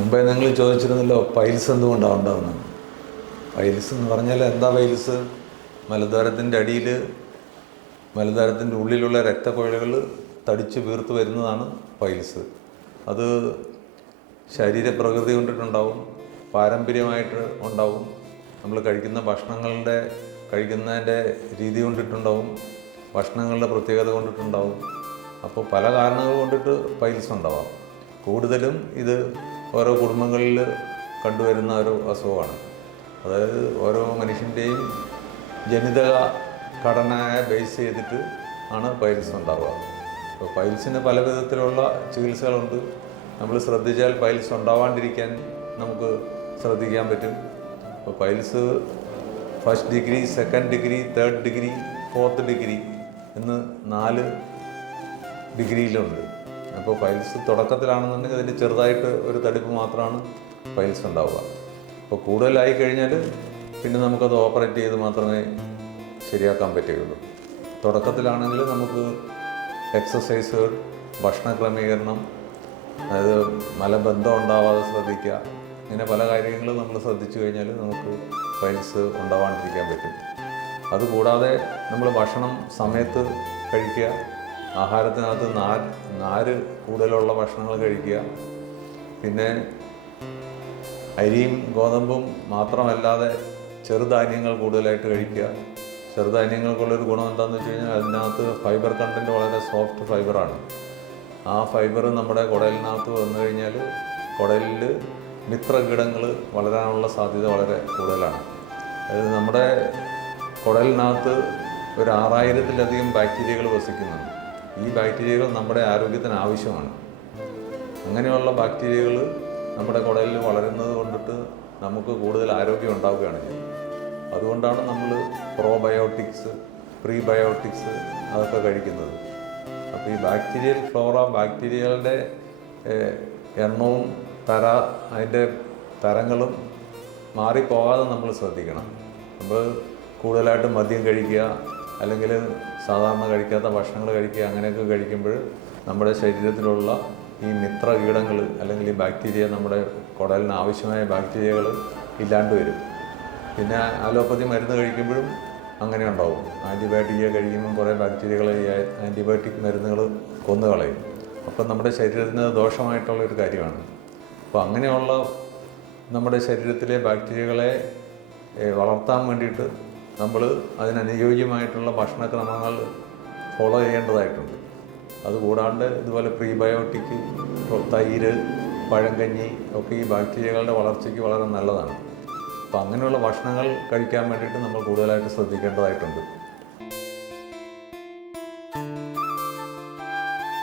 മുമ്പേ നിങ്ങൾ ചോദിച്ചിരുന്നല്ലോ പൈൽസ് എന്തുകൊണ്ടാണ് ഉണ്ടാകുന്നത്. പൈൽസ് എന്ന് പറഞ്ഞാൽ എന്താ പൈൽസ്? മലദ്വാരത്തിൻ്റെ അടിയിൽ മലദ്വാരത്തിൻ്റെ ഉള്ളിലുള്ള രക്തക്കുഴലുകൾ തടിച്ച് വീർത്ത് വരുന്നതാണ് പൈൽസ്. അത് ശരീരപ്രകൃതി കൊണ്ടിട്ടുണ്ടാവും, പാരമ്പര്യമായിട്ട് ഉണ്ടാവും, നമ്മൾ കഴിക്കുന്നതിൻ്റെ രീതി കൊണ്ടിട്ടുണ്ടാവും, ഭക്ഷണങ്ങളുടെ പ്രത്യേകത കൊണ്ടിട്ടുണ്ടാവും. അപ്പോൾ പല കാരണങ്ങൾ കൊണ്ടിട്ട് പൈൽസ് ഉണ്ടാവാം. കൂടുതലും ഇത് ഓരോ കുടുംബങ്ങളിൽ കണ്ടുവരുന്ന ഒരു അസുഖമാണ്. അതായത് ഓരോ മനുഷ്യൻ്റെയും ജനിതക ഘടനയെ ബേസ് ചെയ്തിട്ട് ആണ് പൈൽസ് ഉണ്ടാവുക. അപ്പോൾ പൈൽസിന് പല വിധത്തിലുള്ള ചികിത്സകളുണ്ട്. നമ്മൾ ശ്രദ്ധിച്ചാൽ പൈൽസ് ഉണ്ടാവാണ്ടിരിക്കാൻ നമുക്ക് ശ്രദ്ധിക്കാൻ പറ്റും. അപ്പോൾ piles first degree, second degree, third degree, fourth degree എന്ന് 4 ഡിഗ്രിയിലുണ്ട്. അപ്പോൾ പൈൽസ് തുടക്കത്തിലാണെന്നുണ്ടെങ്കിൽ അതിൻ്റെ ചെറുതായിട്ട് ഒരു തടിപ്പ് മാത്രമാണ് പൈൽസ് ഉണ്ടാവുക. അപ്പോൾ കൂടുതലായി കഴിഞ്ഞാൽ പിന്നെ നമുക്കത് ഓപ്പറേറ്റ് ചെയ്ത് മാത്രമേ ശരിയാക്കാൻ പറ്റുകയുള്ളൂ. തുടക്കത്തിലാണെങ്കിൽ നമുക്ക് എക്സസൈസുകൾ, ഭക്ഷണ ക്രമീകരണം, അതായത് മലബന്ധം ഉണ്ടാവാതെ ശ്രദ്ധിക്കുക, ഇങ്ങനെ പല കാര്യങ്ങളും നമ്മൾ ശ്രദ്ധിച്ചു കഴിഞ്ഞാൽ നമുക്ക് പൈൽസ് ഉണ്ടാവാണ്ടിരിക്കാൻ പറ്റും. അതുകൂടാതെ നമ്മൾ ഭക്ഷണം സമയത്ത് കഴിക്കുക, ആഹാരത്തിനകത്ത് നാര് കൂടുതലുള്ള ഭക്ഷണങ്ങൾ കഴിക്കുക, പിന്നെ അരിയും ഗോതമ്പും മാത്രമല്ലാതെ ചെറുധാന്യങ്ങൾ കൂടുതലായിട്ട് കഴിക്കുക. ചെറുധാന്യങ്ങൾക്കുള്ളൊരു ഗുണം എന്താണെന്ന് വെച്ച് കഴിഞ്ഞാൽ അതിനകത്ത് ഫൈബർ കണ്ടൻറ്റ് വളരെ സോഫ്റ്റ് ഫൈബറാണ്. ആ ഫൈബർ നമ്മുടെ കുടലിനകത്ത് വന്നു കഴിഞ്ഞാൽ കുടലിൽ മിത്രകീടങ്ങൾ വളരാനുള്ള സാധ്യത വളരെ കൂടുതലാണ്. അതായത് നമ്മുടെ കുടലിനകത്ത് ഒരു 6000-ലധികം ബാക്ടീരിയകൾ വസിക്കുന്നുണ്ട്. ഈ ബാക്ടീരിയകൾ നമ്മുടെ ആരോഗ്യത്തിന് ആവശ്യമാണ്. അങ്ങനെയുള്ള ബാക്ടീരിയകൾ നമ്മുടെ കുടലിൽ വളരുന്നത് കൊണ്ടിട്ട് നമുക്ക് കൂടുതൽ ആരോഗ്യം ഉണ്ടാവുകയാണ് ചെയ്യുന്നത്. അതുകൊണ്ടാണ് നമ്മൾ പ്രോബയോട്ടിക്സ്, പ്രീബയോട്ടിക്സ് അതൊക്കെ കഴിക്കുന്നത്. അപ്പോൾ ഈ ബാക്ടീരിയൽ ഫ്ലോറ, ബാക്ടീരിയകളുടെ എണ്ണവും അതിൻ്റെ തരങ്ങളും മാറിപ്പോകാതെ നമ്മൾ ശ്രദ്ധിക്കണം. നമ്മൾ കൂടുതലായിട്ട് മദ്യം കഴിക്കുക, അല്ലെങ്കിൽ സാധാരണ കഴിക്കാത്ത ഭക്ഷണങ്ങൾ കഴിക്കുക, അങ്ങനെയൊക്കെ കഴിക്കുമ്പോൾ നമ്മുടെ ശരീരത്തിലുള്ള ഈ മിത്രകീടങ്ങൾ അല്ലെങ്കിൽ ഈ ബാക്ടീരിയ, നമ്മുടെ കുടലിന് ആവശ്യമായ ബാക്ടീരിയകൾ ഇല്ലാണ്ട് വരും. പിന്നെ അലോപ്പതി മരുന്ന് കഴിക്കുമ്പോഴും അങ്ങനെ ഉണ്ടാവും. ആൻറ്റിബയോട്ടിക് കഴിക്കുമ്പോൾ കുറേ ബാക്ടീരിയകളെ ഈ ആൻറ്റിബയോട്ടിക് മരുന്നുകൾ കൊന്നുകളയും. അപ്പം നമ്മുടെ ശരീരത്തിന് ദോഷമായിട്ടുള്ളൊരു കാര്യമാണ്. അപ്പോൾ അങ്ങനെയുള്ള നമ്മുടെ ശരീരത്തിലെ ബാക്ടീരിയകളെ വളർത്താൻ വേണ്ടിയിട്ട് നമ്മൾ അതിനനുയോജ്യമായിട്ടുള്ള ഭക്ഷണക്രമങ്ങൾ ഫോളോ ചെയ്യേണ്ടതായിട്ടുണ്ട്. അതുകൂടാണ്ട് ഇതുപോലെ പ്രീബയോട്ടിക്, തൈര്, പഴങ്കഞ്ഞി ഒക്കെ ഈ ബാക്ടീരിയകളുടെ വളർച്ചയ്ക്ക് വളരെ നല്ലതാണ്. അപ്പോൾ അങ്ങനെയുള്ള ഭക്ഷണങ്ങൾ കഴിക്കാൻ വേണ്ടിയിട്ട് നമ്മൾ കൂടുതലായിട്ട് ശ്രദ്ധിക്കേണ്ടതായിട്ടുണ്ട്.